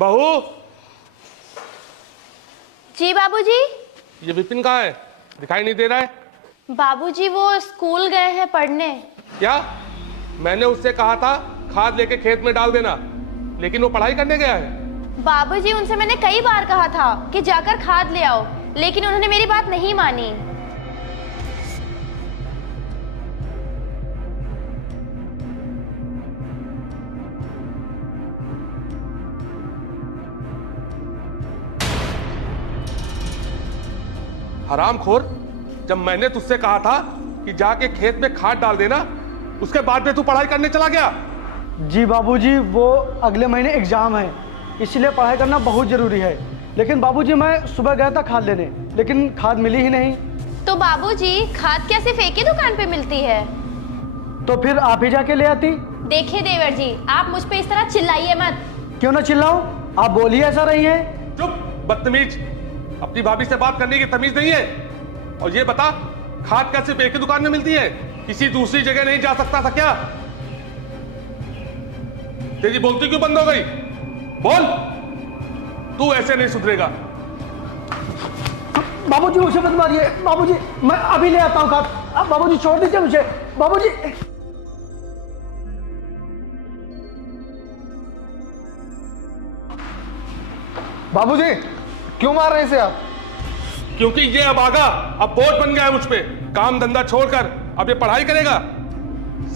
बहू। जी बाबूजी। ये विपिन कहाँ है? दिखाई नहीं दे रहा है। बाबूजी वो स्कूल गए हैं पढ़ने। क्या? मैंने उससे कहा था खाद लेके खेत में डाल देना, लेकिन वो पढ़ाई करने गया है। बाबूजी उनसे मैंने कई बार कहा था कि जाकर खाद ले आओ, लेकिन उन्होंने मेरी बात नहीं मानी। हरामखोर, जब मैंने तुझसे कहा था कि जाके खेत में खाद डाल देना, उसके बाद में तू पढ़ाई करने चला गया। जी बाबूजी, वो अगले महीने एग्जाम है, इसलिए पढ़ाई करना बहुत जरूरी है। लेकिन बाबूजी मैं सुबह गया था खाद लेने, लेकिन खाद मिली ही नहीं। तो बाबूजी खाद क्या सिर्फ एक ही दुकान पे मिलती है? तो फिर आप ही जाके ले आती। देखिए देवर जी, आप मुझ पे इस तरह चिल्लाइए मत। क्यों ना चिल्लाऊं, आप बोलिए ऐसा रही हैं। चुप बदतमीज, अपनी भाभी से बात करने की तमीज नहीं है। और ये बता, खाद क्या सिर्फ एक ही दुकान में मिलती है? किसी दूसरी जगह नहीं जा सकता था क्या? तेरी बोलती क्यों बंद हो गई? बोल, तू ऐसे नहीं सुधरेगा। बाबूजी मुझे मत मारिए। बाबूजी मैं अभी ले आता हूँ खाद। बाबूजी छोड़ दीजिए मुझे। बाबूजी बाबूजी क्यों मार रहे हैं इसे आप? क्योंकि ये अब आगा, अब बोझ बन गया है मुझ पे। काम धंधा छोड़कर अब ये पढ़ाई करेगा।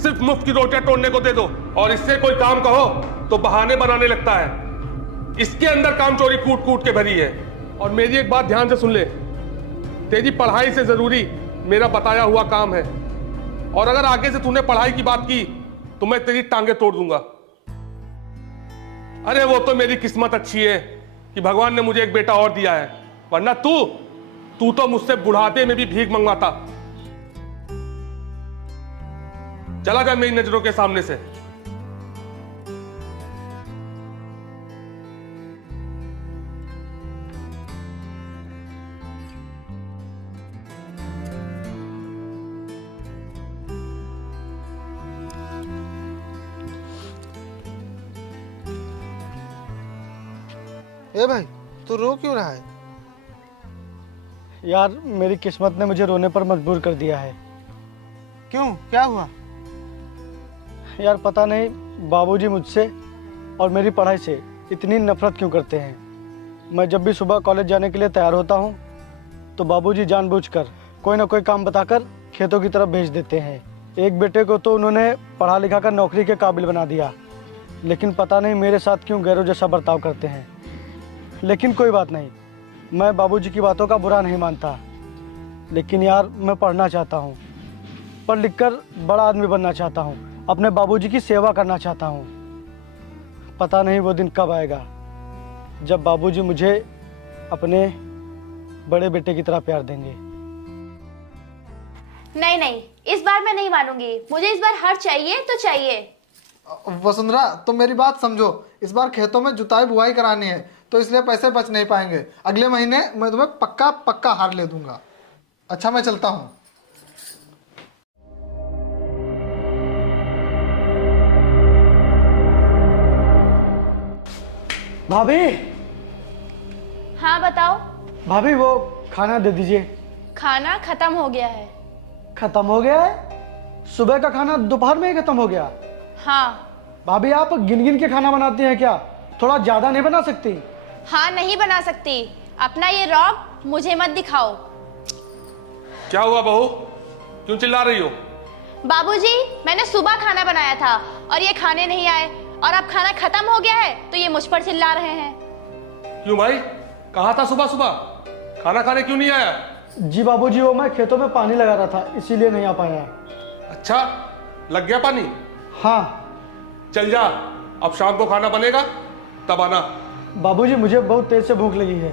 सिर्फ मुफ्त की रोटियां तोड़ने को दे दो और इससे कोई काम कहो तो बहाने बनाने लगता है। इसके अंदर काम चोरी कूट कूट के भरी है। और मेरी एक बात ध्यान से सुन ले, तेरी पढ़ाई से जरूरी मेरा बताया हुआ काम है। और अगर आगे से तूने पढ़ाई की बात की तो मैं तेरी टांगे तोड़ दूंगा। अरे वो तो मेरी किस्मत अच्छी है कि भगवान ने मुझे एक बेटा और दिया है, वरना तू तो मुझसे बुढ़ापे में भी भीख मंगवाता। चला जा मेरी नजरों के सामने से। ए भाई, तू रो क्यों रहा है? यार, मेरी किस्मत ने मुझे रोने पर मजबूर कर दिया है। क्यों, क्या हुआ? यार पता नहीं, बाबूजी मुझसे और मेरी पढ़ाई से इतनी नफरत क्यों करते हैं। मैं जब भी सुबह कॉलेज जाने के लिए तैयार होता हूँ तो बाबूजी जानबूझकर कोई ना कोई काम बताकर खेतों की तरफ भेज देते हैं। एक बेटे को तो उन्होंने पढ़ा लिखा कर नौकरी के काबिल बना दिया, लेकिन पता नहीं मेरे साथ क्यों गैरों जैसा बर्ताव करते हैं। लेकिन कोई बात नहीं, मैं बाबूजी की बातों का बुरा नहीं मानता। लेकिन यार मैं पढ़ना चाहता हूँ, पढ़ लिख कर बड़ा आदमी बनना चाहता हूँ, अपने बाबूजी की सेवा करना चाहता हूँ। पता नहीं वो दिन कब आएगा जब बाबूजी मुझे अपने बड़े बेटे की तरह प्यार देंगे। नहीं नहीं, इस बार मैं नहीं मानूंगी। मुझे इस बार हार चाहिए तो चाहिए। वसुंधरा, तुम मेरी बात समझो। इस बार खेतों में जुताई बुआई करानी है, तो इसलिए पैसे बच नहीं पाएंगे। अगले महीने मैं तुम्हें पक्का पक्का हार ले दूंगा। अच्छा, मैं चलता हूँ। भाभी, हाँ बताओ। भाभी वो खाना दे दीजिए। खाना खत्म हो गया है। खत्म हो गया है? सुबह का खाना दोपहर में ही खत्म हो गया? हाँ। भाभी आप गिन गिन के खाना बनाती हैं क्या? थोड़ा ज्यादा नहीं बना सकती? हाँ नहीं बना सकती। अपना ये रौब मुझे मत दिखाओ। क्या हुआ बहू, क्यों चिल्ला रही हो? बाबूजी, मैंने सुबह खाना बनाया था और ये खाने नहीं आए, और अब खाना खत्म हो गया है तो ये मुझ पर चिल्ला रहे हैं। क्यों भाई, कहा था सुबह सुबह, खाना खाने क्यों नहीं आया? जी बाबूजी, वो मैं खेतों में पानी लगा रहा था, इसीलिए नहीं आ पाया। अच्छा, लग गया पानी? हाँ। चल जा, अब शाम को खाना बनेगा तब आना। बाबूजी मुझे बहुत तेज से भूख लगी है,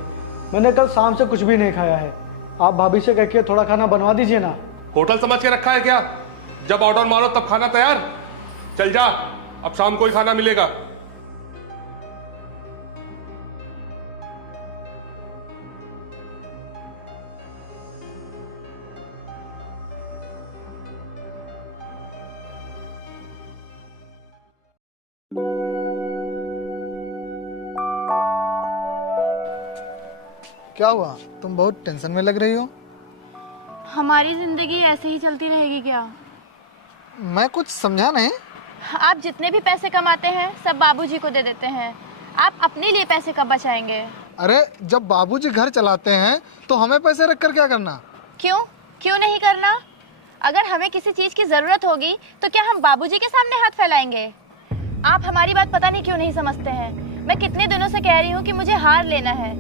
मैंने कल शाम से कुछ भी नहीं खाया है। आप भाभी से कह के थोड़ा खाना बनवा दीजिए ना। होटल समझ के रखा है क्या? जब ऑर्डर मारो तब खाना तैयार। चल जा, अब शाम को ही खाना मिलेगा। क्या हुआ? तुम बहुत टेंशन में लग रही हो। हमारी जिंदगी ऐसे ही चलती रहेगी क्या? मैं कुछ समझा नहीं। आप जितने भी पैसे कमाते हैं सब बाबूजी को दे देते हैं। आप अपने लिए पैसे कब बचाएंगे? अरे जब बाबूजी घर चलाते हैं तो हमें पैसे रख कर क्या करना? क्यों नहीं करना? अगर हमें किसी चीज की जरूरत होगी तो क्या हम बाबूजी के सामने हाथ फैलाएंगे? आप हमारी बात पता नहीं क्यों नहीं समझते हैं। मैं कितने दिनों से कह रही हूँ कि मुझे हार लेना है,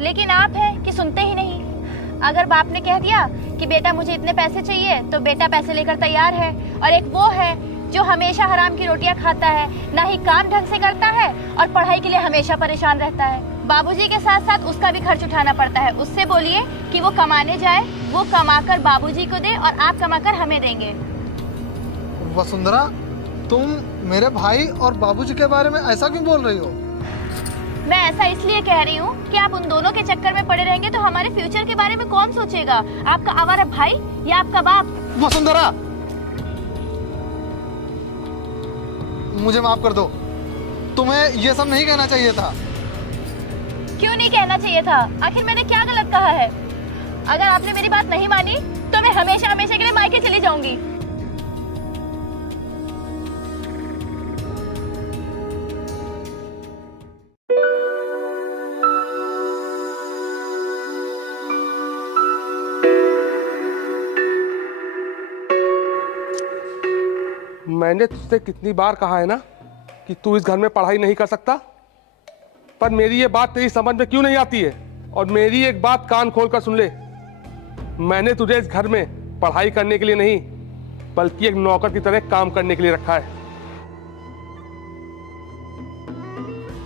लेकिन आप हैं कि सुनते ही नहीं। अगर बाप ने कह दिया कि बेटा मुझे इतने पैसे चाहिए तो बेटा पैसे लेकर तैयार है। और एक वो है जो हमेशा हराम की रोटियां खाता है, ना ही काम ढंग से करता है और पढ़ाई के लिए हमेशा परेशान रहता है। बाबूजी के साथ साथ उसका भी खर्च उठाना पड़ता है। उससे बोलिए कि वो कमाने जाए, वो कमाकर बाबूजी को दे और आप कमाकर हमें देंगे। वसुंधरा, तुम मेरे भाई और बाबूजी के बारे में ऐसा क्यों बोल रही हो? मैं ऐसा इसलिए कह रही हूँ कि आप उन दोनों के चक्कर में पड़े रहेंगे तो हमारे फ्यूचर के बारे में कौन सोचेगा? आपका आवारा भाई या आपका बाप? वसुंधरा, मुझे माफ कर दो। तुम्हें ये सब नहीं कहना चाहिए था। क्यों नहीं कहना चाहिए था? आखिर मैंने क्या गलत कहा है? अगर आपने मेरी बात नहीं मानी तो मैं हमेशा हमेशा के लिए मायके चली जाऊंगी। मैंने तुझसे कितनी बार कहा है ना कि तू इस घर में पढ़ाई नहीं कर सकता, पर मेरी ये बात तेरी समझ में क्यों नहीं आती है? और मेरी एक बात कान खोलकर सुन ले, मैंने तुझे इस घर में पढ़ाई करने के लिए नहीं बल्कि एक नौकर की तरह काम करने के लिए रखा है।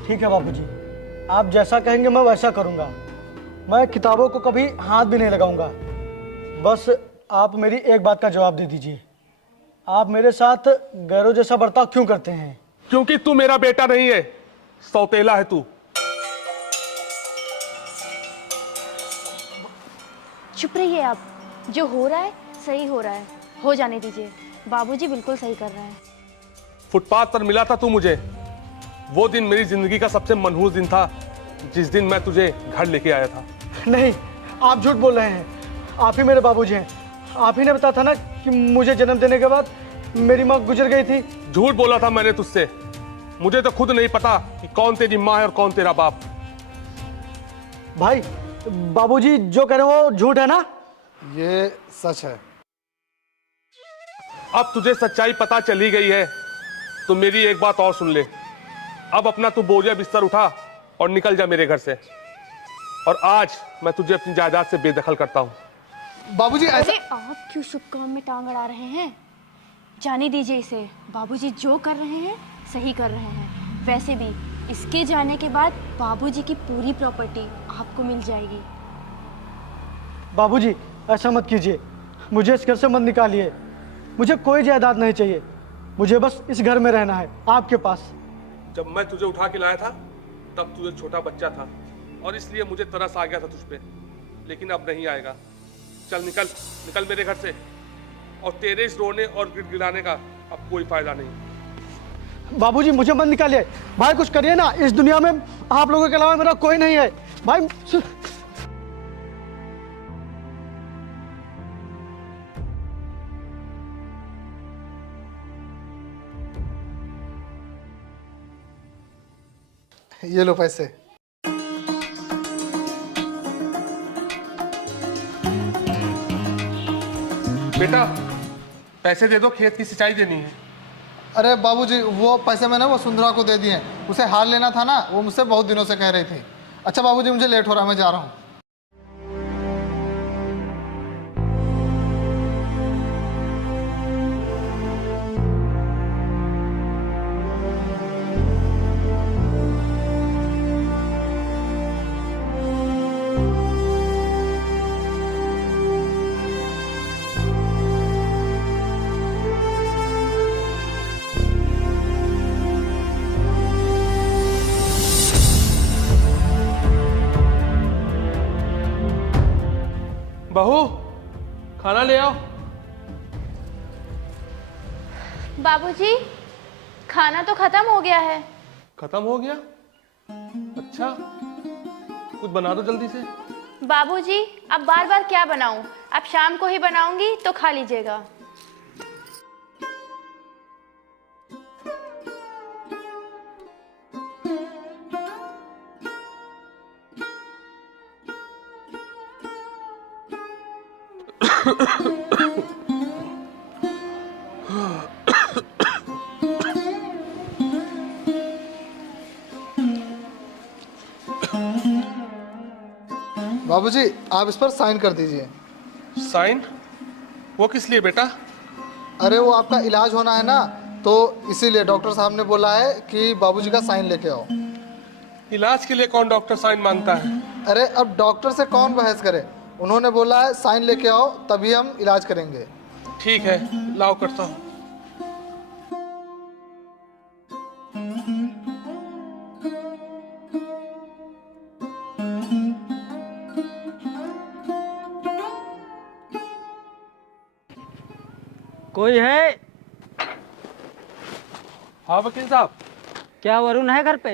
ठीक है बाबूजी, आप जैसा कहेंगे मैं वैसा करूँगा। मैं किताबों को कभी हाथ भी नहीं लगाऊंगा। बस आप मेरी एक बात का जवाब दे दीजिए, आप मेरे साथ गैरों जैसा बर्ताव क्यों करते हैं? क्योंकि तू मेरा बेटा नहीं है, सौतेला है तू। चुप रहिए आप। जो हो रहा है सही हो रहा है, हो जाने दीजिए। बाबूजी बिल्कुल सही कर रहे हैं। फुटपाथ पर मिला था तू मुझे, वो दिन मेरी जिंदगी का सबसे मनहूस दिन था, जिस दिन मैं तुझे घर लेके आया था। नहीं, आप झूठ बोल रहे हैं। आप ही मेरे बाबूजी हैं। आप ही ने बताया था ना कि मुझे जन्म देने के बाद मेरी माँ गुजर गई थी। झूठ बोला था मैंने तुझसे। मुझे तो खुद नहीं पता कि कौन तेरी माँ है और कौन तेरा बाप। भाई, बाबूजी जो कह रहे हो वो झूठ है ना? ये सच है। अब तुझे सच्चाई पता चली गई है तो मेरी एक बात और सुन ले। अब अपना तू बोरिया बिस्तर उठा और निकल जा मेरे घर से, और आज मैं तुझे अपनी जायदाद से बेदखल करता हूँ। बाबूजी ऐसा... अरे आप क्यों शुभ काम में टांग अड़ा रहे हैं? जाने दीजिए इसे। बाबूजी जो कर रहे हैं सही कर रहे हैं। वैसे भी इसके जाने के बाद बाबूजी की पूरी प्रॉपर्टी आपको मिल जाएगी। बाबूजी ऐसा मत कीजिए, मुझे इस घर से मत निकालिए। मुझे कोई जायदाद नहीं चाहिए, मुझे बस इस घर में रहना है, आपके पास। जब मैं तुझे उठा के लाया था तब तू एक छोटा बच्चा था और इसलिए मुझे तरस आ गया था तुझ पे, लेकिन अब नहीं आएगा। चल निकल, निकल मेरे घर से, और तेरे इस रोने और गिड़गिड़ाने का अब कोई फायदा नहीं। बाबूजी मुझे मत निकालिए। भाई कुछ करिए ना, इस दुनिया में आप लोगों के अलावा मेरा कोई नहीं है। भाई ये लो पैसे। बेटा पैसे दे दो, खेत की सिंचाई देनी है। अरे बाबूजी, वो पैसे मैंने वसुंधरा को दे दिए। उसे हार लेना था ना, वो मुझसे बहुत दिनों से कह रही थी। अच्छा बाबूजी, मुझे लेट हो रहा है, मैं जा रहा हूँ। बहू खाना ले आओ। बाबूजी खाना तो खत्म हो गया है। खत्म हो गया? अच्छा, कुछ बना दो जल्दी से। बाबूजी, अब बार बार क्या बनाऊं? अब शाम को ही बनाऊंगी तो खा लीजिएगा। बाबूजी, आप इस पर साइन कर दीजिए। साइन? वो किस लिए बेटा? अरे वो आपका इलाज होना है ना, तो इसीलिए डॉक्टर साहब ने बोला है कि बाबूजी का साइन लेके आओ। इलाज के लिए कौन डॉक्टर साइन मांगता है? अरे अब डॉक्टर से कौन बहस करे, उन्होंने बोला है साइन लेके आओ तभी हम इलाज करेंगे। ठीक है, लाओ करता हूँ। कोई है? हाँ वकील साहब। क्या वरुण है घर पे?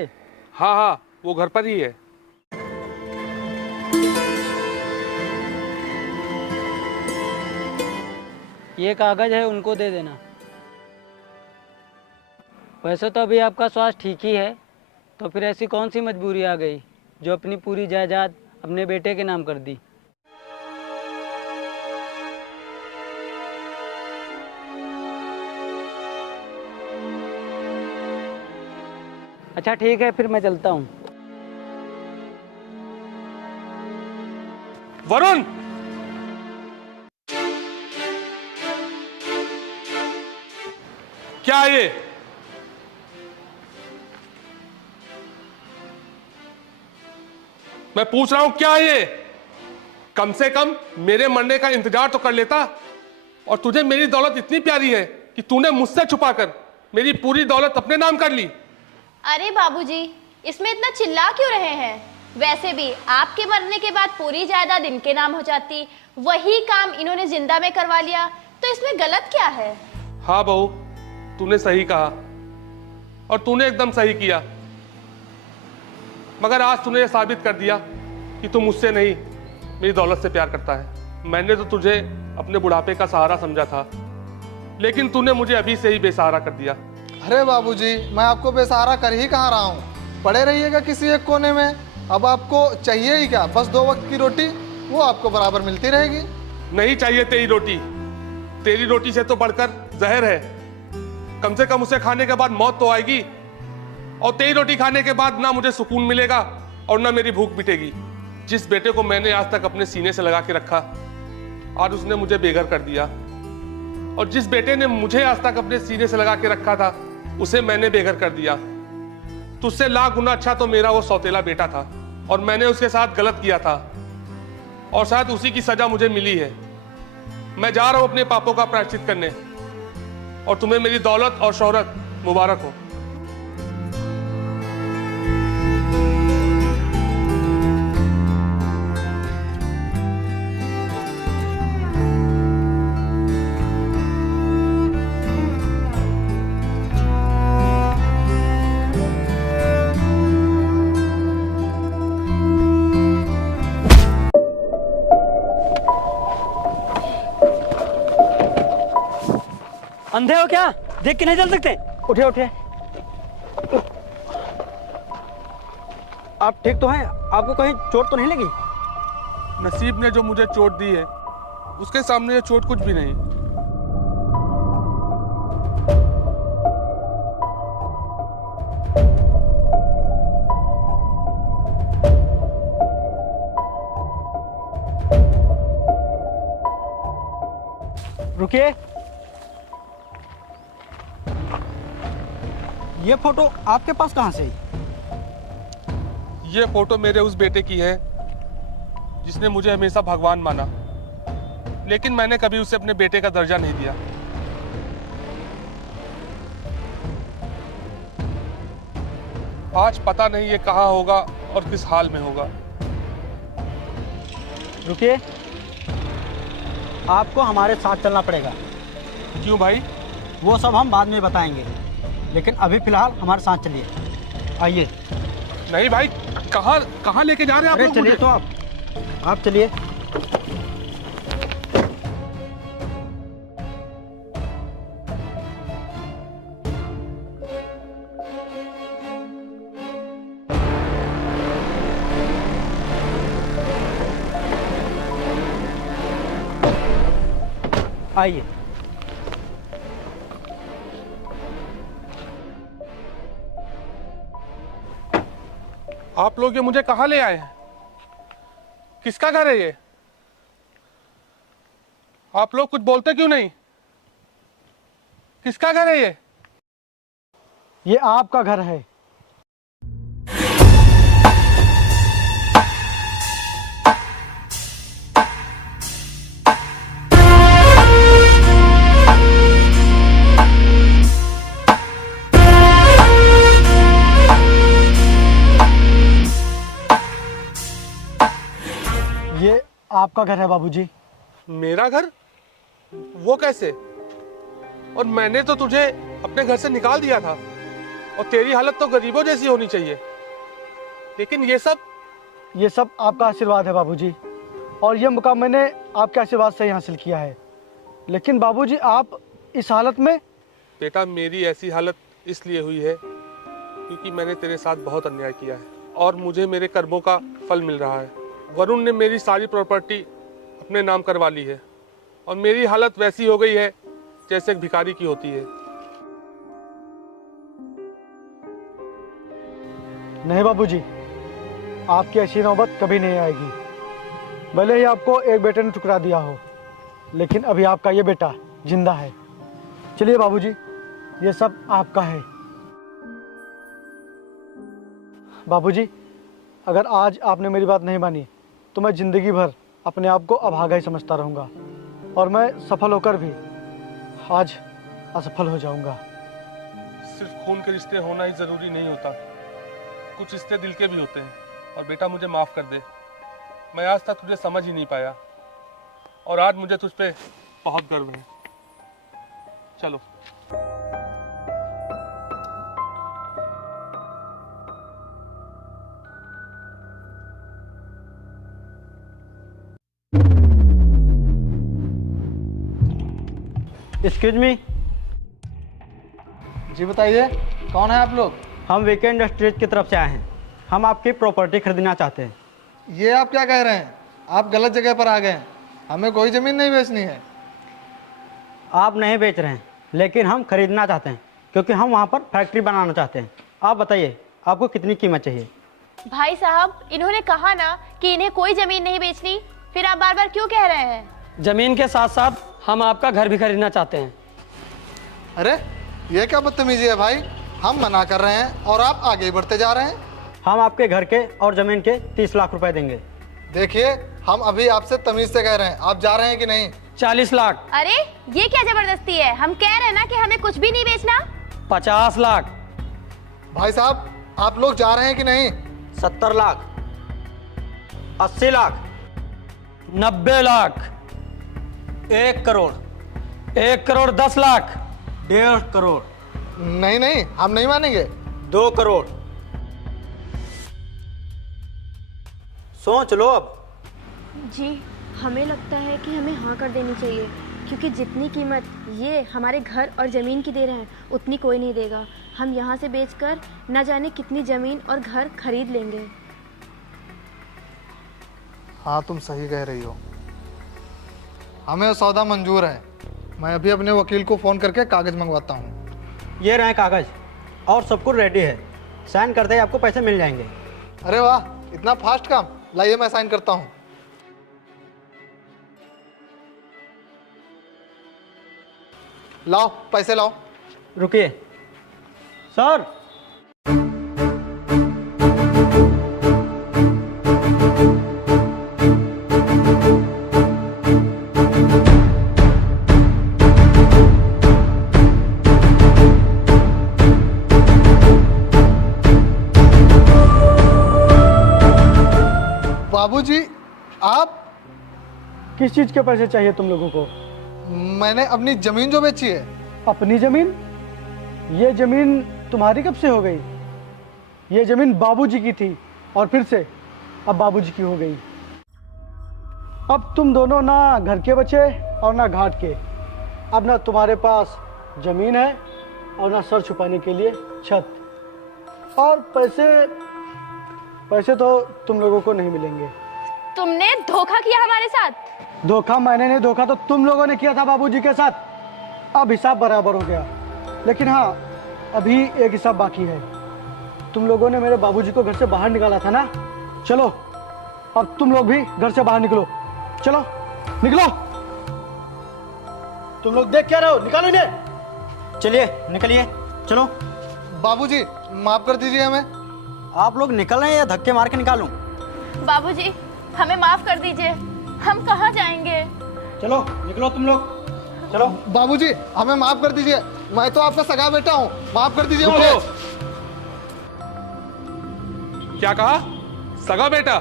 हाँ हाँ, वो घर पर ही है। ये कागज है, उनको दे देना। वैसे तो अभी आपका स्वास्थ्य ठीक ही है, तो फिर ऐसी कौन सी मजबूरी आ गई जो अपनी पूरी जायदाद अपने बेटे के नाम कर दी? अच्छा ठीक है, फिर मैं चलता हूँ। वरुण! क्या ये? मैं पूछ रहा हूं क्या ये? कम से कम मेरे मरने का इंतजार तो कर लेता। और तुझे मेरी दौलत इतनी प्यारी है कि तूने मुझसे छुपाकर मेरी पूरी दौलत अपने नाम कर ली। अरे बाबूजी, इसमें इतना चिल्ला क्यों रहे हैं? वैसे भी आपके मरने के बाद पूरी जायदाद इनके नाम हो जाती, वही काम इन्होंने जिंदा में करवा लिया, तो इसमें गलत क्या है? हाँ बहू, तूने सही कहा और तूने एकदम सही किया। मगर आज तूने यह साबित कर दिया कि तू मुझसे नहीं, मेरी दौलत से प्यार करता है। मैंने तो तुझे अपने बुढ़ापे का सहारा समझा था, लेकिन तूने मुझे अभी से ही बेसहारा कर दिया। अरे बाबूजी, मैं आपको बेसहारा कर ही कहाँ रहा हूँ। पड़े रहिएगा किसी एक कोने में। अब आपको चाहिए ही क्या? बस 2 वक्त की रोटी, वो आपको बराबर मिलती रहेगी। नहीं चाहिए तेरी रोटी। तेरी रोटी से तो बढ़कर जहर है। कम से कम उसे खाने के बाद मौत तो आएगी, और तेरी रोटी खाने के बाद ना मुझे सुकून मिलेगा और ना मेरी भूख मिटेगी। जिस बेटे को मैंने आज तक अपने सीने से लगा के रखा, आज उसने मुझे बेघर कर दिया। और जिस बेटे ने मुझे आज तक अपने सीने से लगा के रखा था, उसे मैंने बेघर कर दिया। तुझसे लाख गुना अच्छा तो मेरा वो सौतेला बेटा था, और मैंने उसके साथ गलत किया था, और शायद उसी की सजा मुझे मिली है। मैं जा रहा हूं अपने पापों का प्रायश्चित करने, और तुम्हें मेरी दौलत और शोहरत मुबारक हो। अंधे हो क्या? देख के नहीं चल सकते? उठिए उठिए। आप ठीक तो हैं? आपको कहीं चोट तो नहीं लगी? नसीब ने जो मुझे चोट दी है, उसके सामने ये चोट कुछ भी नहीं। रुकिए। ये फोटो आपके पास कहाँ से? ये फोटो मेरे उस बेटे की है जिसने मुझे हमेशा भगवान माना, लेकिन मैंने कभी उसे अपने बेटे का दर्जा नहीं दिया। आज पता नहीं ये कहाँ होगा और किस हाल में होगा। रुकिए, आपको हमारे साथ चलना पड़ेगा। क्यों भाई? वो सब हम बाद में बताएंगे, लेकिन अभी फिलहाल हमारे साथ चलिए। आइए। नहीं भाई, कहाँ कहाँ लेके जा रहे हैं आप अरे लोग चलिए मुझे? तो आप। आप चलिए। आइए। आप लोग ये मुझे कहाँ ले आए हैं? किसका घर है ये? आप लोग कुछ बोलते क्यों नहीं? किसका घर है ये? ये आपका घर है। ये आपका घर है बाबूजी। मेरा घर? वो कैसे? और मैंने तो तुझे अपने घर से निकाल दिया था, और तेरी हालत तो गरीबों जैसी होनी चाहिए। लेकिन ये सब आपका आशीर्वाद है बाबूजी, और ये मुकाम मैंने आपके आशीर्वाद से ही हासिल किया है। लेकिन बाबूजी आप इस हालत में। बेटा, मेरी ऐसी हालत इसलिए हुई है क्योंकि मैंने तेरे साथ बहुत अन्याय किया है, और मुझे मेरे कर्मों का फल मिल रहा है। वरुण ने मेरी सारी प्रॉपर्टी अपने नाम करवा ली है, और मेरी हालत वैसी हो गई है जैसे एक भिखारी की होती है। नहीं बाबूजी, आपकी ऐसी नौबत कभी नहीं आएगी। भले ही आपको एक बेटे ने ठुकरा दिया हो, लेकिन अभी आपका ये बेटा जिंदा है। चलिए बाबूजी, ये सब आपका है। बाबूजी, अगर आज आपने मेरी बात नहीं मानी तो मैं जिंदगी भर अपने आप को अभागा ही समझता रहूंगा, और मैं सफल होकर भी आज असफल हो जाऊंगा। सिर्फ खून के रिश्ते होना ही जरूरी नहीं होता, कुछ रिश्ते दिल के भी होते हैं। और बेटा, मुझे माफ कर दे, मैं आज तक तुझे समझ ही नहीं पाया, और आज मुझे तुझ पे बहुत गर्व है। चलो। Excuse me. जी बताइए, कौन है आप लोग? हम वीकेंड स्ट्रीट की तरफ से आए हैं। हम आपकी प्रॉपर्टी खरीदना चाहते हैं। ये आप क्या कह रहे हैं? आप गलत जगह पर आ गए हैं। हमें कोई ज़मीन नहीं बेचनी है। आप नहीं बेच रहे हैं, लेकिन हम खरीदना चाहते हैं, क्योंकि हम वहाँ पर फैक्ट्री बनाना चाहते हैं। आप बताइए, आपको कितनी कीमत चाहिए? भाई साहब, इन्होंने कहा ना कि इन्हें कोई जमीन नहीं बेचनी, फिर आप बार बार क्यों कह रहे हैं? जमीन के साथ साथ हम आपका घर भी खरीदना चाहते हैं। अरे ये क्या बदतमीजी है भाई? हम मना कर रहे हैं और आप आगे बढ़ते जा रहे हैं। हम आपके घर के और ज़मीन के 30 लाख रुपए देंगे। देखिए, हम अभी आपसे तमीज से कह रहे हैं, आप जा रहे हैं कि नहीं? 40 लाख। अरे ये क्या जबरदस्ती है? हम कह रहे हैं ना कि हमें कुछ भी नहीं बेचना। 50 लाख। भाई साहब, आप लोग जा रहे हैं कि नहीं? 70 लाख, 80 लाख, 90 लाख, 1 करोड़, 1 करोड़ 10 लाख, 1.5 करोड़, नहीं नहीं, हम नहीं मानेंगे। 2 करोड़। सोच लो अब। जी, हमें लगता है कि हमें हाँ कर देनी चाहिए, क्योंकि जितनी कीमत ये हमारे घर और ज़मीन की दे रहे हैं उतनी कोई नहीं देगा। हम यहाँ से बेचकर न जाने कितनी ज़मीन और घर खरीद लेंगे। हाँ, तुम सही कह रही हो। हमें वो सौदा मंजूर है। मैं अभी अपने वकील को फ़ोन करके कागज़ मंगवाता हूँ। ये रहे कागज़, और सब कुछ रेडी है। साइन करते ही आपको पैसे मिल जाएंगे। अरे वाह, इतना फास्ट काम! लाइए, मैं साइन करता हूँ। लाओ, पैसे लाओ। रुकिए सर। बाबूजी, आप? किस चीज़ के पैसे चाहिए तुम लोगों को? मैंने अपनी ज़मीन जो बेची है। अपनी ज़मीन? ये ज़मीन तुम्हारी कब से हो गई? ये ज़मीन बाबूजी की थी, और फिर से अब बाबूजी की हो गई। अब तुम दोनों ना घर के बचे और ना घाट के। अब ना तुम्हारे पास जमीन है और ना सर छुपाने के लिए छत। और पैसे तो तुम लोगों को नहीं मिलेंगे। तुमने धोखा किया हमारे साथ। धोखा मैंने नहीं, धोखा तो तुम लोगों ने किया था बाबूजी के साथ। अब हिसाब बराबर हो गया, लेकिन हाँ अभी एक हिसाब बाकी है। तुम लोगों ने मेरे बाबूजी को घर से बाहर निकाला था ना। चलो अब तुम लोग भी घर से बाहर निकलो। चलो निकलो। तुम लोग देख क्या रहे हो, निकालो इन्हें। चलिए निकलिए, चलो। बाबूजी माफ कर दीजिए हमें। आप लोग निकल रहे हैं या धक्के मार के निकालूं? बाबूजी हमें माफ कर दीजिए, हम कहाँ जाएंगे। चलो निकलो तुम लोग, चलो। बाबूजी हमें माफ कर दीजिए, मैं तो आपका सगा बेटा हूँ, माफ कर दीजिए मुझे। रुको। क्या कहा? सगा बेटा?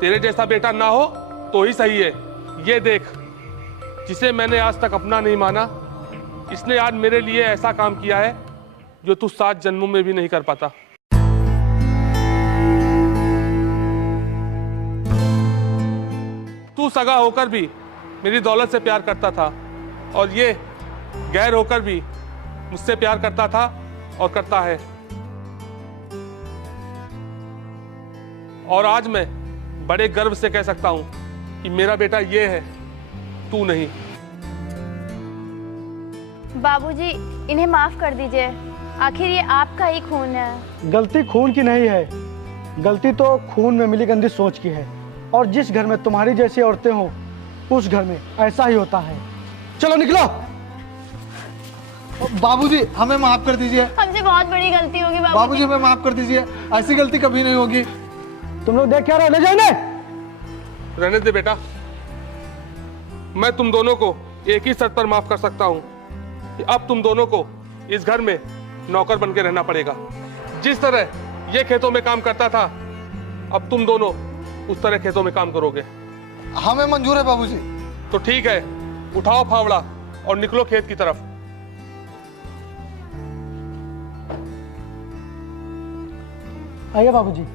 तेरे जैसा बेटा ना हो तो ही सही है। ये देख, जिसे मैंने आज तक अपना नहीं माना, इसने आज मेरे लिए ऐसा काम किया है जो तू 7 जन्मों में भी नहीं कर पाता। तू सगा होकर भी मेरी दौलत से प्यार करता था, और ये गैर होकर भी मुझसे प्यार करता था और करता है। और आज मैं बड़े गर्व से कह सकता हूं कि मेरा बेटा ये है, तू नहीं। बाबूजी इन्हें माफ कर दीजिए, आखिर ये आपका ही खून है। गलती खून की नहीं है, गलती तो खून में मिली गंदी सोच की है। और जिस घर में तुम्हारी जैसी औरतें हो, उस घर में ऐसा ही होता है। चलो निकलो। बाबूजी हमें माफ कर दीजिए। हमसे बहुत बड़ी गलती होगी बाबूजी हमें माफ कर दीजिए, ऐसी गलती कभी नहीं होगी। तुम लोग देख क्या रहे हो, ले जाओ इन्हें। रहने दे बेटा, मैं तुम दोनों को एक ही शर्त पर माफ कर सकता हूं कि अब तुम दोनों को इस घर में नौकर बन के रहना पड़ेगा। जिस तरह ये खेतों में काम करता था, अब तुम दोनों उस तरह खेतों में काम करोगे। हमें मंजूर है बाबूजी। तो ठीक है, उठाओ फावड़ा और निकलो खेत की तरफ। आइए बाबूजी।